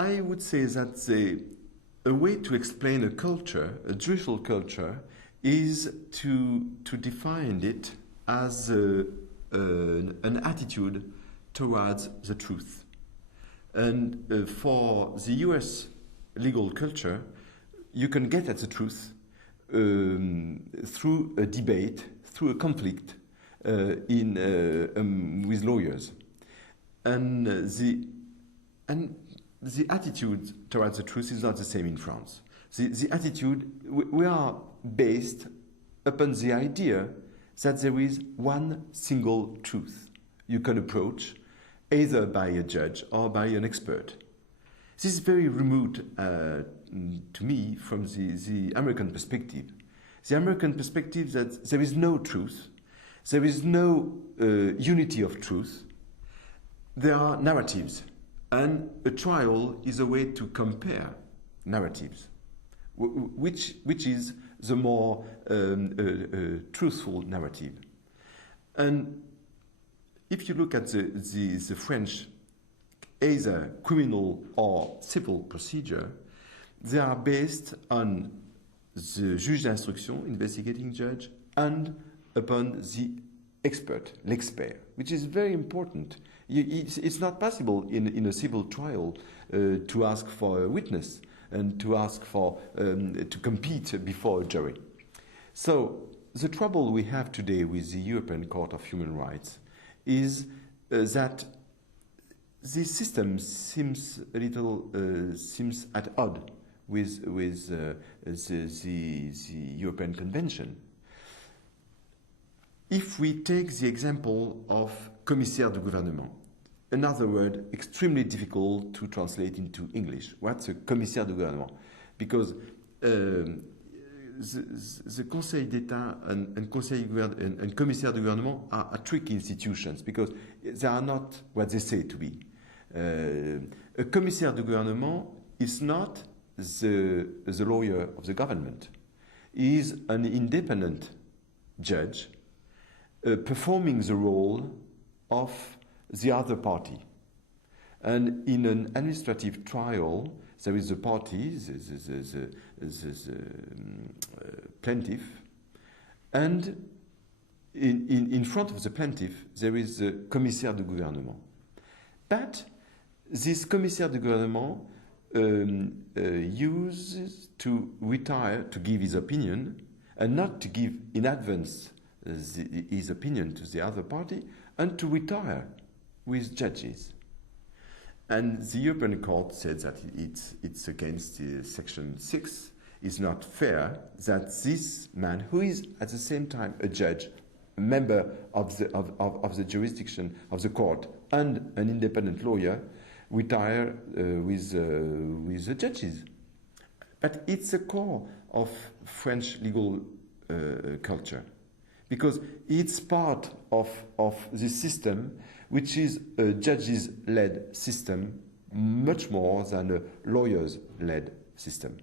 I would say that a way to explain a culture, a judicial culture, is to define it as an attitude towards the truth. And for the US legal culture, you can get at the truth through a debate, through a conflict with lawyers. And the attitude towards the truth is not the same in France. The attitude, we are based upon the idea that there is one single truth you can approach, either by a judge or by an expert. This is very remote to me from the American perspective. The American perspective that there is no truth, there is no unity of truth, there are narratives. And a trial is a way to compare narratives, which is the more truthful narrative. And if you look at the French, either criminal or civil procedure, they are based on the juge d'instruction, investigating judge, and upon the expert, l'expert, which is very important. It's not possible in a civil trial to ask for a witness and to ask for to compete before a jury. So the trouble we have today with the European Court of Human Rights is that this system seems a little seems at odds with the European Convention. If we take the example of commissaire de gouvernement, another word extremely difficult to translate into English. What's a commissaire de gouvernement? Because the Conseil d'État and commissaire de gouvernement are tricky institutions because they are not what they say to be. A commissaire de gouvernement is not the lawyer of the government. He is an independent judge performing the role of the other party. And in an administrative trial, there is the party, the plaintiff, and in front of the plaintiff, there is the commissaire de gouvernement. But this commissaire de gouvernement uses to retire, to give his opinion, and not to give in advance his opinion to the other party, and to retire with judges. And the European Court said that it's against Section 6. It's not fair that this man, who is at the same time a judge, a member of the jurisdiction of the court, and an independent lawyer, retire with the judges. But it's a core of French legal culture, because it's part of the system, which is a judges-led system much more than a lawyers-led system.